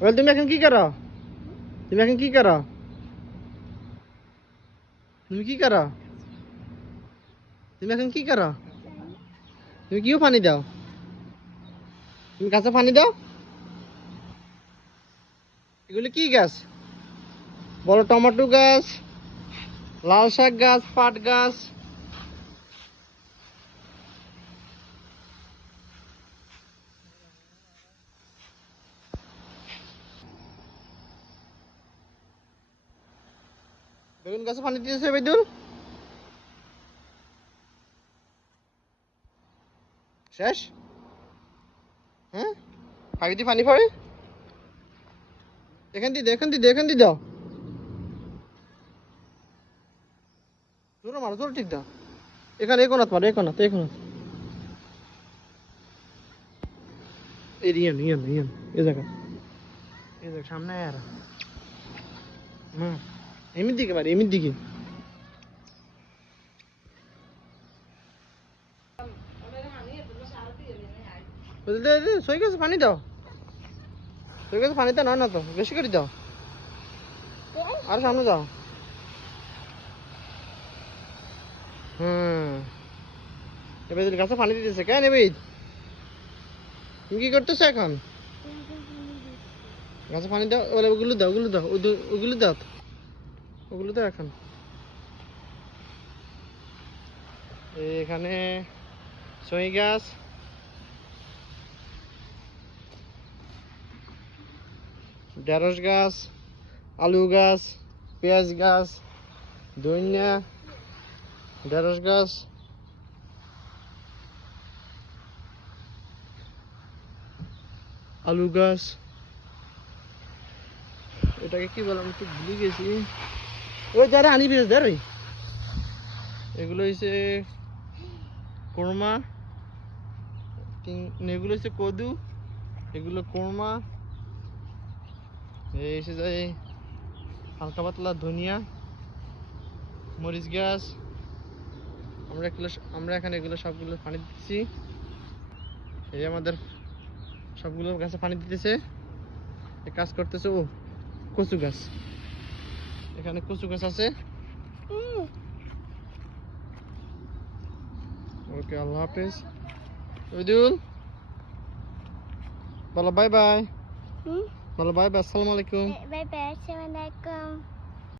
বল তুমি এখন কি করো? তুমি এখন কি করো? তুমি কি করো? তুমি এখন কি করো? তুমি কিও পানি দাও? তুমি গাছে পানি দাও? এগুলো কি গাছ? বড় টমেটো গাছ, লাল শাক গাছ, পাট গাছ। বেগুন গাছে পানি দিতেছে বেদুল? শেষ? হ্যাঁ, আগে দিয়ে পানি পড়ে? এখান দিয়ে দাও, এখান দিয়ে দাও, এখান দিয়ে দাও। জোরে মারো, জোরে ঠিক দাও। এখানে কোনাত মারো, কোনাত, কোনাত। এই রিয়ান, রিয়ান, রিয়ান, এই জায়গা, এই জায়গা সামনে আর হুম, এমনি দিকে মারি, এমনি দিকে। সই গেছে পানি দাও, সই গেছে পানি দাও, না না তো বেশি করে দাও, আর সামনে দাও। হুম, এবার গাছে পানি দিতেছে কেন? এবার তুমি কি করতেছো এখন? গাছে পানি দাও, ওগুলো দাও, ওগুলো দাও, ওগুলো দাও, ওগুলো দাও এখন। এখানে সই গাছ, ঢেঁড়স গাছ, আলু গাছ, পেঁয়াজ গাছ, ধনিয়া, ঢেঁড়স গাছ, আলু গাছ। এটাকে কি বললাম একটু ভুলে গেছি। ওই যারা আনি বেশ ধর, ওই এগুলো হচ্ছে কোরমা, এগুলো হচ্ছে কদু, এগুলো কোরমা। এই এসে যায় হালকা পাতলা ধনিয়া, মরিচ গাছ। আমরা এখানে এগুলো সবগুলো পানি দিচ্ছি। এই আমাদের সবগুলো গাছে পানি দিতেছে, কাজ করতেছে। ও কচু গাছ, এখানে কচু গাছ আছে। ওকে, আল্লাহ হাফেজ। ওইদুল বলো বাই বাই, বলো বাই বাই, আসসালামু আলাইকুম। Bye bye, assalamualaikum.